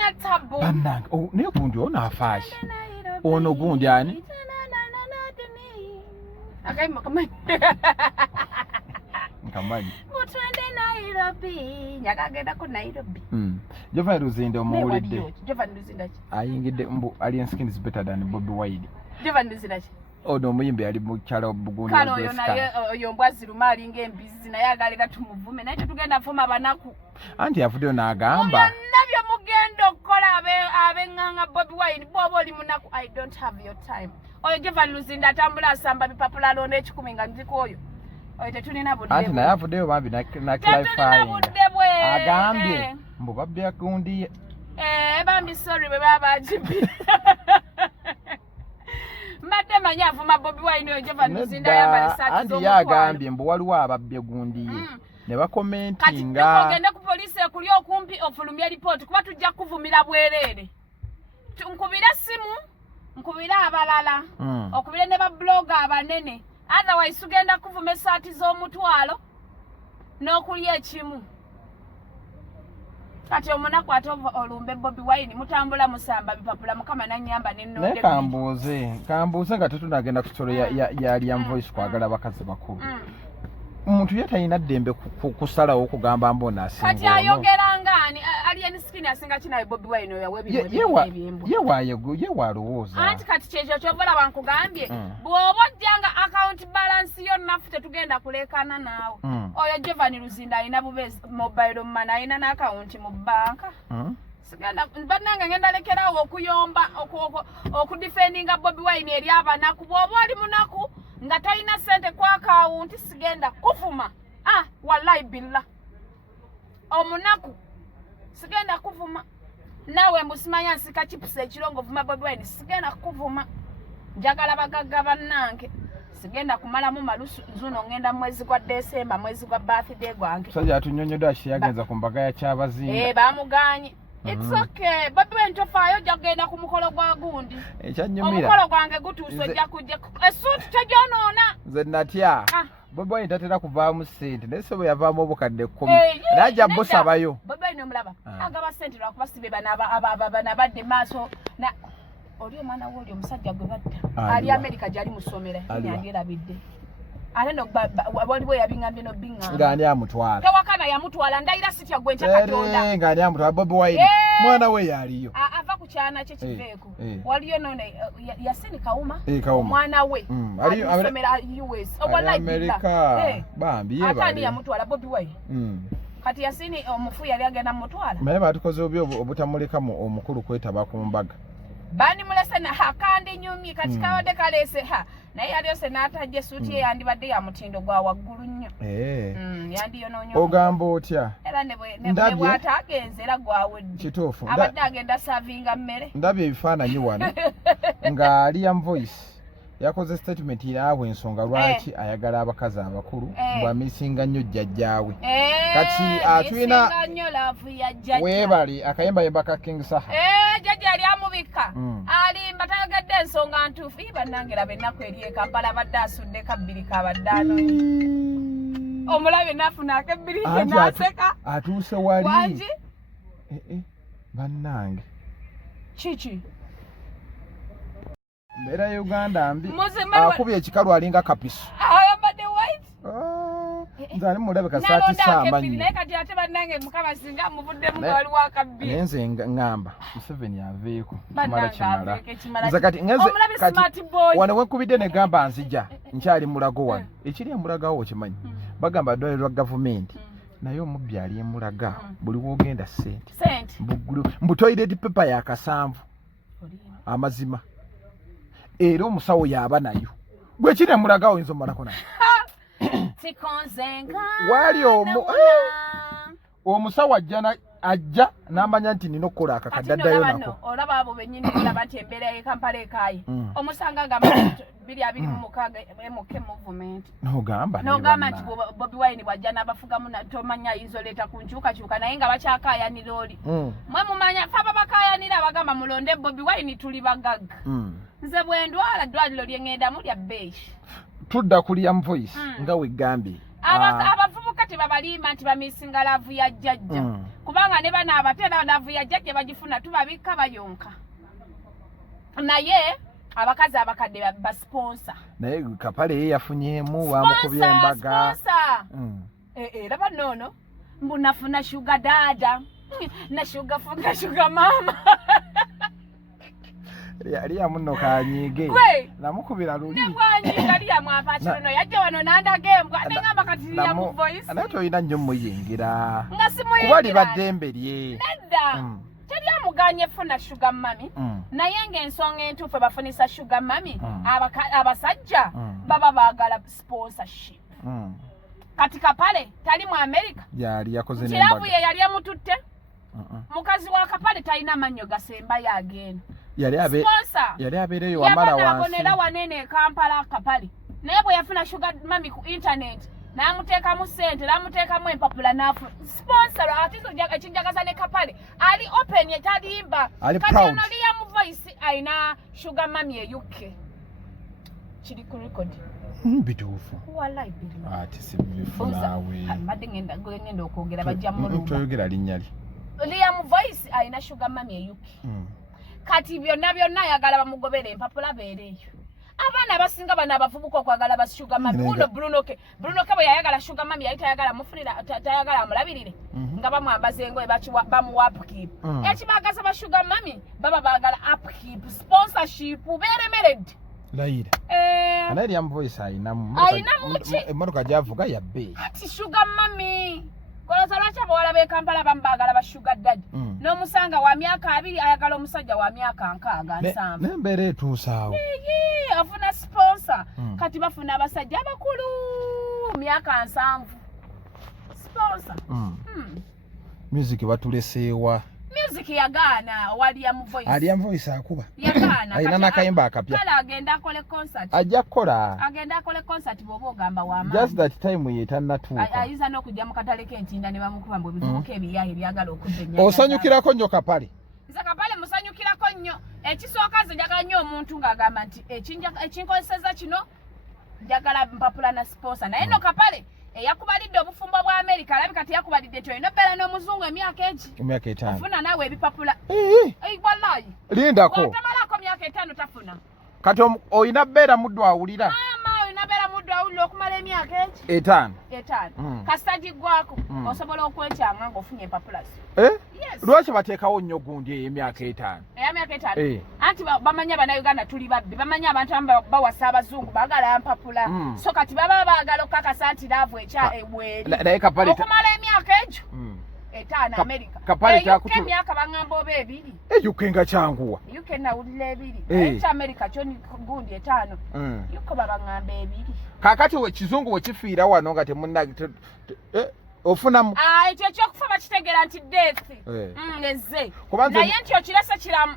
talina tabo bannange naye gundi ono afaashi ono gundi ani akayimba kamanyi nkamanyi mutwende Nairobi nyakagenda ku Nairobi Jovani Luzinda omuwulidde Jovani Luzinda ki ayingidde mbu Alien Skin is better than Bobby Wine Jovani Luzinda ki ono omuyimbi yali mukyala bugundi kano oyo naye oyo mbwaziruma alinga embizi naye agalira tumuvume naye tetugenda fuma banaku anti yavuddeyo n'agamba nabyo mugenda okukola abenganga Bobby Wine bwoba oli munaku I don't have your time oyo Jovani Luzinda atambula asamba bipapula alonda 10 nga nziko oyo oyo tetulina budde anti naye avuddeyo bambi na clarifying agambye mbu babbi gundi bambi sorry bwe baba ajibi mbadde manya avuma Bobby Wine oyo Jovani Luzinda yambala saati anti yagambye mbu waliwo ababbi gundi ye ne bakomentinga kati ogende ku poliisi ekuli okumpi ofulumya lipooti kuba tujja kuvumira bwereere nkubira simu nkubira abalala okubire ne babloga abanene otherwise tugenda kuvuma esaati z'omutwalo n'okulya ekimu kati omunaku ate olumbe Bobby Wine mutambula musamba bipapula mukama nanyamba naye kambuuze nga tetunagenda ku sitolo ya Liam Voice kwagala bakazi bakulu omuntu ye talina ddembe kusalawo okugamba mbona asinga kati ayogera ngani Alien Skin asinga kinawe Bobby Wine oyo webyebimbu ye walowooza anti kati kyekyo kyovola bankugambye bw'oba ojjanga account balance yo nafu tetugenda kulekana naawe oyo Jovani Luzinda alina bubezi mobile money alina n'account mu banka sigenda bannange ngenda lekerawo okuyomba okudefendinga Bobby Wine eri abanaku bw'oba oli munaku nga talina sente kwa account sigenda kuvuma wallahi billah omunaku sigenda kuvuma nawe mbusimanya nsika chips ekirongo vuma Bobby Wine sigenda kuvuma njagala bagagga bannange sigenda kumalamu malusu nzuno ngenda mwezi gwa December mwezi gwa birthday gwange sajja atunyonyodde ashiyagenza ku mbaga ya kyabazinga bamuganye it's okay Bobby Wine tofaayo jagenda ku mukolo gwa gundi ekyanyumira omukolo gwange gutuuse ojja kujja esuuti tegyonoona nze natya Bobby Wine tatera kuvaamu sente naye sobo yavaamu obukadde 10 najja busabayo Bobby Wine omulaba agaba sente lwakuba sibe banabadde maaso oli omwana we oli omusajja gwe batta ali America gyali musomera yandyerabidde ate waliwo yabingambye nobingamba ng'ani amutwala tewakana yamutwala ndayira sitya gwe nkyakatonda ng'ani amutwala Bobby Wine mwana we yaliyo ava ku kyana kye kiveeko waliyo none Yasini Kauma Kauma omwana we alisomera US America bambi ate ani yamutwala Bobby Wine kati Yasini omufu yali agenda mutwala naye batukoze obi obutamulekamu omukulu kwetaba ku mbaga bani mulese na hakandi nyumi katika kawadde kalese naye yali ose n'atajja suuti ye yandibadde ya mutindo gwa waggulu nnyo yandiyo n'onyo ogamba otya era ne bw'ataagenze era gwawedde kituufu abadde agenda savinga mmere ndabye ebifaananyi wano nga Liam Voice yakoze statement yaabwe ensonga lwaki ayagala abakazi abakulu bw'amisinga nnyo jjajjaawe kati atulina weebali akayembayemba ka King Saha jjajja yali amubikka alimba tayogedde ensonga ntuufu bannange laba ennaku eri e Kampala abadde asudde kabbiri kabadde anonyi omulabe nafuna akabbiri ke n'aseka atuuse wali bannange kiki mbeera Uganda mbi akubye ekikalu alinga kapiso ayambadde white nze ali mulabeka saati saamanyi naye kati ate bannange mukama singa amuvuddemu nga waliwo akabbiri naye nze ngamba Museveni aveeko kimala nze kati wano wenkubidde ne gamba nzija nkyali mulago wano ekiri emulagawo okimanyi bagamba ddwaliro lwa gavumenti naye omubbi ali emulaga buli woogenda sente mbu toilet paper ya kasanvu amazima era omusawo yaba nayo gwe kiri emulagawo oyinza omumalako nayo wali omusawo ajja n'amanya nti nina okukola akakadde addayo nako olaba abo bennyini olaba nti embeera y'e Kampala ekaayi omusanga agamba 226 MK movement n'ogamba nti Bobby Wine bw'ajja n'abafugamu tomanya ayinza oleeta ku nkyukakyuka naye nga bakyakaayanira oli mwe mumanya fe ababakaayanira abagamba mulonde Bobby Wine tuli bagagga nze bwe ndwala ddwaliro lye ŋŋendamu lya bbeeyi tudda ku Liam Voice nga weggambye abavubuka tebabalima nti bamisinga laavu ya jjajja kubanga ne bana abatera laavu ya jjajja bagifuna tubabikka bayonka naye abakazi abakadde ba sponsor naye Kapale ye yafunyemu bamukubye embaga laba nono mbu nafuna sugar dada na sugar mama yali amuno kanyige namukubira luli nebwanyiga liya mwapa kirono yajja wano nandagembwa nengamba kati ya mu voice anato oyina nnyo muyingira nga simuyingira kuba libadde lye nedda teri amuganye funa sugar mami naye ng'ensonga entuufu bafunisa sugar mami abasajja baba baagala sponsorship kati Kapale tali mu America yali yakoze n'embaga ye yali amututte mukazi wa Kapale talina mannyo gasembayo agenda yali abeereyo wamala wansi yabonera wanene Kampala Kapale naye bwe yafuna sugar mami ku internet namuteekamu ssente namuteekamu empapula nafu sponsor atizo ekinjagaza ne Kapale ali open yetalimba kati ono liya mu voice aina sugar mami e UK kiri ku record bituufu wallahi ati sibifunawe amade ngenda okwogera bajja mu lumba toyogera linnya liya mu voice aina sugar mami e UK kati byonna ayagala bamugobere empapula beereyo abaana abasinga bano abavubuka okwagala ba sugar mami uno Bruno ke bwe yayagala sugar mami yali tayagala mufunira tayagala amulabirire nga bamwambaza engoye bamuwa upkeep ekibagaza ba sugar mami baba bagala upkeep sponsorship beremeredde Laira anaye ya voice ayina emmotoka gyavuga yabbe ati sugar mami koloza lwaki abawala b'e Kampala bambagala ba sugar daddy n'omusanga wa myaka 2 ayagala omusajja wa myaka 7 n'embeera etuusaawo afuna sponsor kati bafuna abasajja abakulu myaka 7 sponsor music batuleseewa music yagaana waliya mu voice aliya mu voice akuba yagaana ayina nakayimba akapya kala agenda akole concert ajja kukola agenda akole concert bw'oba ogamba w'amaanyi just that time ye tannatuuka ayinza n'okujja mu katale k'entinda ne bamukuba mbu ebivubuka ebiyayi byagala okudda ennyanja osanyukirako nnyo Kapale nze Kapale musanyukirako nnyo ekisooka nze njagala nnyo omuntu ng'agamba nti ekinkozeseza kino njagala mpapula na sponsor naye no Kapale eyakubalidde obufumbo bwa America alabika teyakubalidde nti olina obbeera n'omuzungu emyaka 5 ofuna naawe ebipapula wallahi lindako tamalako myaka 5 tafuna kati oyina bbeera muddu awulira maama oyina bbeera muddu awulira okumala emyaka 5 kasita giggwako osobola okwekyanga ng'ofunye empapula lwaki bateekawo nnyo gundi ey'emyaka 5 ey'emyaka 5 anti bamanya bannayuganda tuli babbi bamanya abantu bawasa abazungu baagala mpapula so kati baba baagala okukakasa nti laavu ekya ebweri okumala emyaka egyo 5 America UK emyaka baŋŋamba oba 2 UK nga kyanguwa UK nawulira 2 ekya America kyo gundi 5 UK babaŋŋamba 2 kaakati ekizungu wekifiira wano nga temunna ofunamu ekyo ekyokufa bakitegeera nti death ezze naye nti okirese kiramu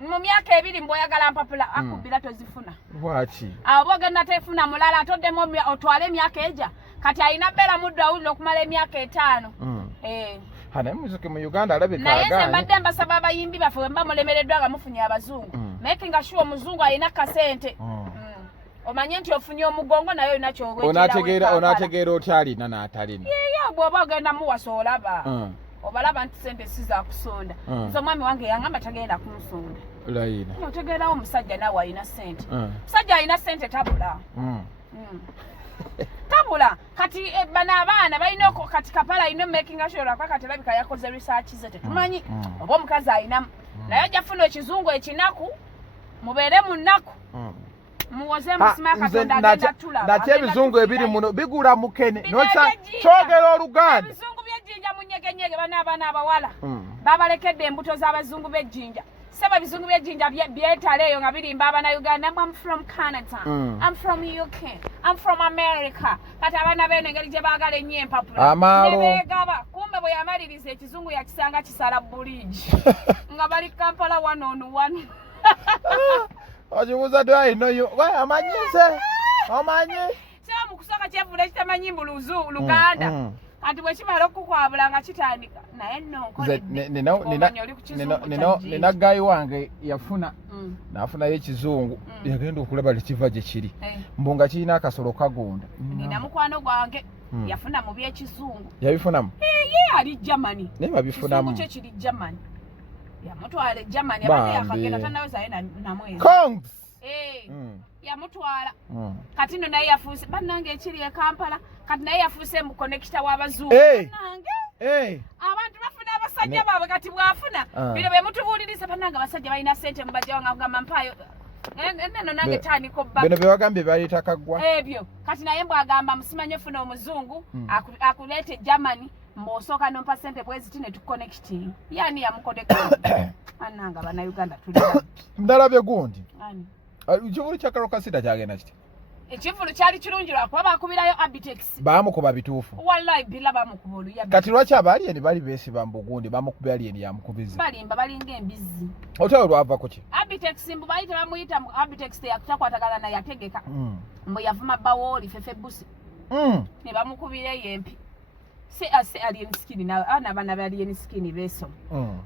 mu myaka 2 mbw'oyagala mpapula akubbira tozifuna lwaki awo bwogenda tefuna mulala atoddemu otwale emyaka eja kati alina bbeera muddu awulira okumala emyaka 5 naye muziki mu Uganda alabika naye nze mbadde mbasaba abayimbi baffe mba mulemereddwa nga mufunye abazungu making sure omuzungu alina kasente omanye nti ofunye omugongo naye olina onategeera otya alina n'atalina bw'oba ogenda muwasa olaba obalaba nti sente sizakusonda nze omwami wange yangamba tagenda kumusonda otegeerawo omusajja naawe alina sente omusajja alina sente tabula tabula kati bano abaana balina kati Kapala alina making sure kati alabika yakoze research ze tetumanyi oba omukazi alinamu naye ajja funa ekizungu ekinaku mubeere mu nnaku muwoze musima katonda agenda tulaba nati ebizungu ebiri muno bigula mukene kyogera Oluganda ebizungu by'ejjinja munyegenyege banaabana abawala babalekedde embuto z'abazungu b'ejjinja saba ebizungu by'ejjinja byetaleeyo nga birimba abanauganda I'm from Canada I'm from UK I'm from America kati abaana b'eno engeri gye baagala ennyo empapula ne beegaba kumbe bwe yamaliriza ekizungu yakisanga kisala buligi nga bali Kampala 1 on 1 okibuuza twalinoyo amanyise omanyi kyaba mu kusooka kyevula ekitamanyi mbu Luganda kati bwe kimala okukwabula nga kitandika naye nina gayi wange yafuna n'afunayo ekizungu yagenda okulaba tekiva gye kiri mbu nga kirina akasolo kagunda nina mukwano gwange yafuna mu by'ekizungu yabifunamu ye ali Germany ne babifunamu kyo kiri Germany yamutwala Germany abadde yakagenda tanaweza yena na mwezi Kongs yamutwala kati nno naye yafuuse bannange ekiri e Kampala kati naye yafuuse mu connector w'abazungu bannange abantu bafuna abasajja baabwe kati bwafuna bino bye mutubuuliriza bannange abasajja balina ssente mu bajja wanga kugamba mpaayo neno nange tandika obba bino bye wagambye baleeta kaggwa ebyo kati naye mbwagamba musimanyi ofuna omuzungu akuleete Germany mbosooka nompa ssente bweziti ne tuconnecting yani yamukodeka annanga bannayuganda tuli ndalabye gundi ekivulu kya Karokasida kyagenda kiti ekivulu kyali kirungi lwakuba bakubirayo Abitex bamukuba bituufu wallahi bila bamukuba oluyabi kati lwaki abaalieni bali beesiba mbugundi bamukuba alieni yamukubiza balimba balinga embizi otewe lwava ku ki Abitex mbu bayita bamuyita Abitex yakutakwatagana naye yategeka mbu yavuma bawooli fefe busi ne bamukubira yempi se alien skin na bana alien skin beso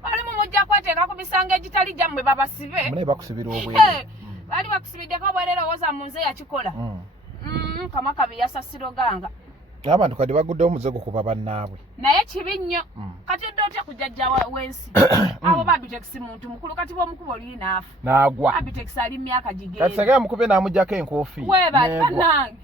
bali mu mujja kwateeka ku bisanga egitali jammwe babasibe mune bakusibira obwere bali bakusibidde ko bwerero woza munze yakikola kama kabi yasasiro ganga abantu kadi bagudde omuzego kuba bannaabwe naye kibinnyo kati odote kujajja wensi abo Abitex muntu mukulu kati bomukuba oli naafu naagwa Abitex ali myaka jigere kati sagaya mukube namujjako enkoofi we bannange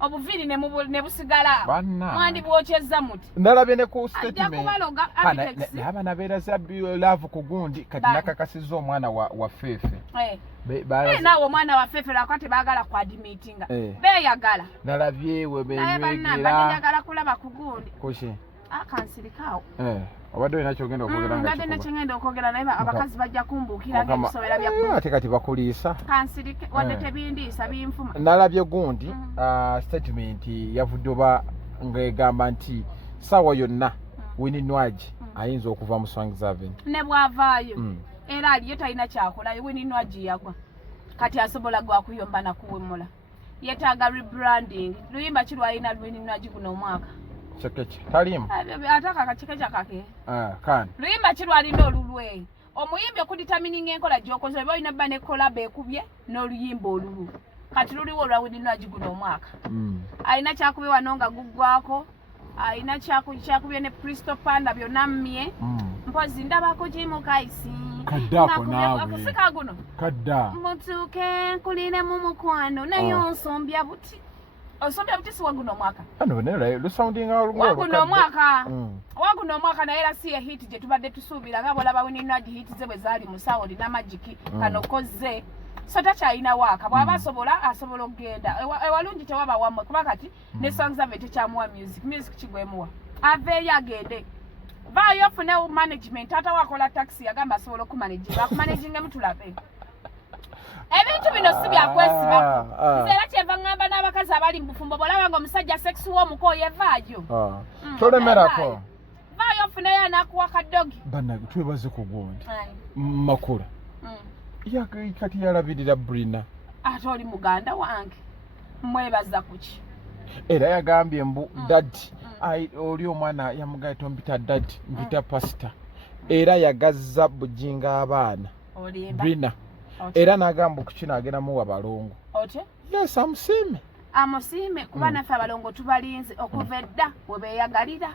obuviri ne busigala mwandi bwokyezza muti ndalabye ne ku statement akubaloga Abitex abana beeraza love ku gundi kati nakakasizza omwana wa Fefe naawe omwana wa Fefe lwakati baagala ku admitinga beeyagala ndalabyewe benyagala kulaba ku gundi kuki akansirikaawo obadde olina kyogenda okwogera mbadde nekyengenda okwogera naye abakazi bajja kumbuukira ng'ebisobera bya kati bakuliisa kansirike wadde tebindiisa binfuma nalabye gundi statement yavudde oba ng'egamba nti ssaawa yonna Winnie Nwagi ayinza okuva mu Swaziland ne bw'avaayo era aliyo talina kyakola Winnie Nwagi yagwa kati asobola gwakuyomba nakuwemula yeetaaga rebranding luyimba ki lwalina Winnie Nwagi guno omwaka Chekeke talimu ataka kachekeka kake kan luyimba ki lwalina olulwe omuyimbi okuditamininga enkola gy'okoze oba olina bba ne collab ekubye n'oluyimba olulu kati luliwo olwa Winnie Nwagi guno omwaka alina kyakubye wano nga guggwako alina kyakubye ne Crystal Panda byonna mmye mpozi ndabako gimukaisi kaddako naawe akusika guno kadda mutuuke nkuline mu mukwano naye onsombya buti osombya buti si waguno omwaka ano nera lusoundinga waguno omwaka naye era si hit gye tubadde tusuubira nga bwolaba Winnie Nwagi hit ze bwe zaali mu ssaawa olina magiki kano kozze so takyalina waaka bw'aba asobola okugenda ewalungi tewaba wammwe kuba kati ne songs ave tekyamuwa music kigwemuwa aveeyo agende vaayo ofune management ata wakola taxi yagamba asobola okumanaginga akumanagingemu tulabe ebintu bino si byakwesibako kiseera kyeva ngamba n'abakazi abali mu bufumbo bw'olaba nga omusajja seksi w'omuko yevaayo tolemerako vaayo ofuneyo anakuwa kadogi bannange twebaze ku gundi makula kati yalabirira Brina ate oli muganda wange mwebaza kuki era yagambye mbu dadi oli omwana yamugambye tompita dadi mpita pasita era yagazza bujinga abaana Brina era n'agamba kuki nagendamu wabalongo yes amusiime kuba naffe abalongo tubalinze okuva edda we beeyagalira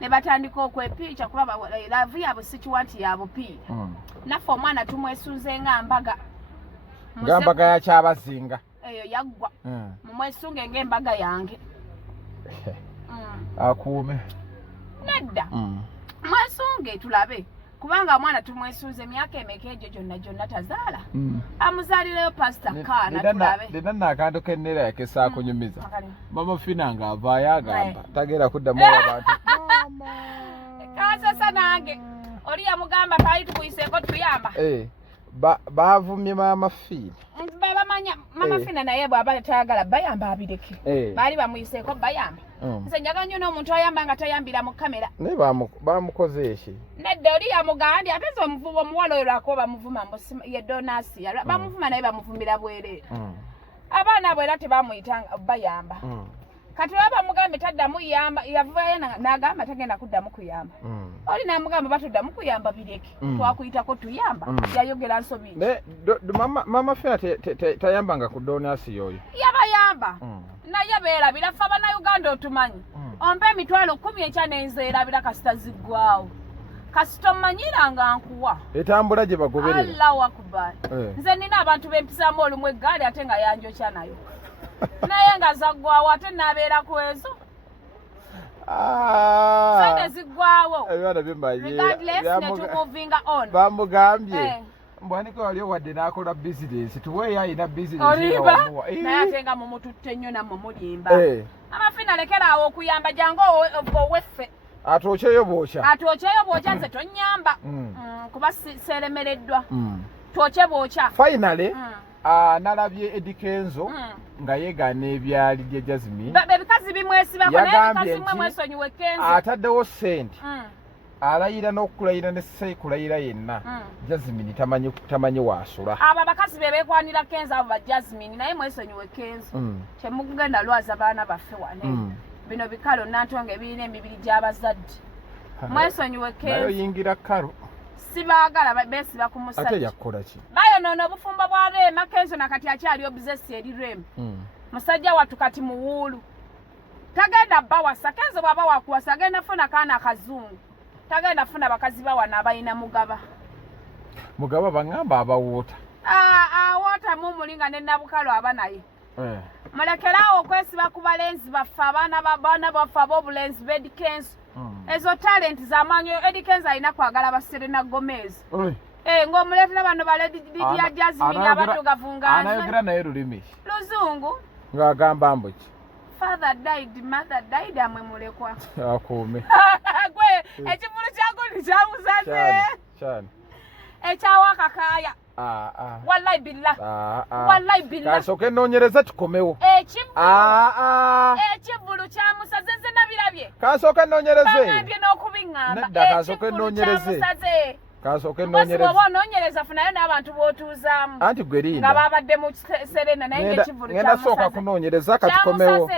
ne batandika okwepiica kuba laavu yaabwe si kiwa nti yabupiira naffe omwana tumwesunze ng'ambaga yakyabazinga eyo yaggwa mumwesunge ng'embaga yange akuume nedda mwesunge tulabe kubanga omwana tumwesunze emyaka emeka egyo gyonna tazaala amuzaalireyo pasita kaana tulabe lena naakantu kennera yakesa akunyumiza mama Fina ng'avaayo agamba tagenda kuddamu abantu kasasa nange oli yamugamba paali tukuyiseeko tuyamba baavumye Mama Fina bamanya Mama Fina naye bw'aba tayagala bayamba abireke baali bamuyiseeko bayamba nze njaga nnyo n'omuntu ayamba nga tayambira mu kamera naye bamukoze eki nedda oli yamugambye ate nze omuvuba omuwala oyo lwako bamuvuma ye donasiya bamuvuma naye bamuvumira bwereere abaana bwe era tebamuyitanga bayamba kati lwaba bamugambye taddamu yamba yavubayo n'agamba tagenda kuddamu kuyamba oli n'amugamba batuddamu kuyamba bireke twakuyitako tuyamba yayogera nsobi Mama Fina tayambanga ku donasi yoyo ngamba naye beerabira ffe Abannayuganda otumanyi ompe emitwalo 10 ekya nenzeerabira kasita ziggwawo kasita omanyiranga nkuwa etambula gye bagoberera Allahu Akbar nze nina abantu bempisaamu olumu eggaali ate nga yanjokya nayo naye nga zaggwawo ate naabeera ku ezo sente ziggwawo regardless netumuvinga on bamugambye mbwaniko wali wadde n'akola bizinesi tuweeyo alina bizinesi oliba naye ate nga mumututte nnyo nammwe mulimba amafina lekeraawo okuyamba jangu oweffe atwokyeyo bwokya nze tonnyamba kuba seeremereddwa twokye bwokya finally nalabye Edikenzo nga yeegaana ebyali lya Jasmine ebikazi bimwesibako naye ebikazi mwe mwesonyiwe Kenzo ataddewo ssente alayira n'okulayira ne seekulayira yenna Jasmine tamanyi waasula abo abakazi be beekwanira Kenzo abo ba Jasmine naye mwesonyiwe Kenzo temugenda lwaza baana baffe wane bino bikalo nantonga ebirina emibiri gy'abazadde mwesonyiwe Kenzo nayo yingira kalo sibaagala beesiba ku musajja ate yakola ki bayonoona obufumbo bwa Reema Kenzo nakati akyali obuzesi eri Reema musajja wattu kati muwuulu tagenda bawasa Kenzo bw'aba wakuwasa agenda funa kaana akazungu tagenda funa bakazi bawana abalina mugaba baŋŋamba abawoota awoota mumulinga ne nabukalo aba naye mulekeraawo okwesiba ku balenzi baffe abaana baffe ab'obulenzi b'Edikenzo ezo talenti z'amaanyi Edikenzo alina kwagala ba Serena Gomez ng'omuleetera bano balya Jasmine abaddugavu anayogera naye lulimi luzungu ng'agamba mbuki father died mother died amwe mulekwa akuume gwe ekivulu kyagundi kyamusaze ekyawakakaaya wallahi billah wallahi billah kasooka ennoonyereza tukomewo ekivulu kyamusaze nze nabirabye kasooka ennoonyereze bangambye n'okubiŋŋamba nedda kasooka ennoonyereze kasooka ennoonyereze oba onoonyereza funayo n'abantu b'otuuzaamu anti gwe linda nga babadde mu Serena naye ng'ekivulu ngenda sooka kunoonyereza katukomewo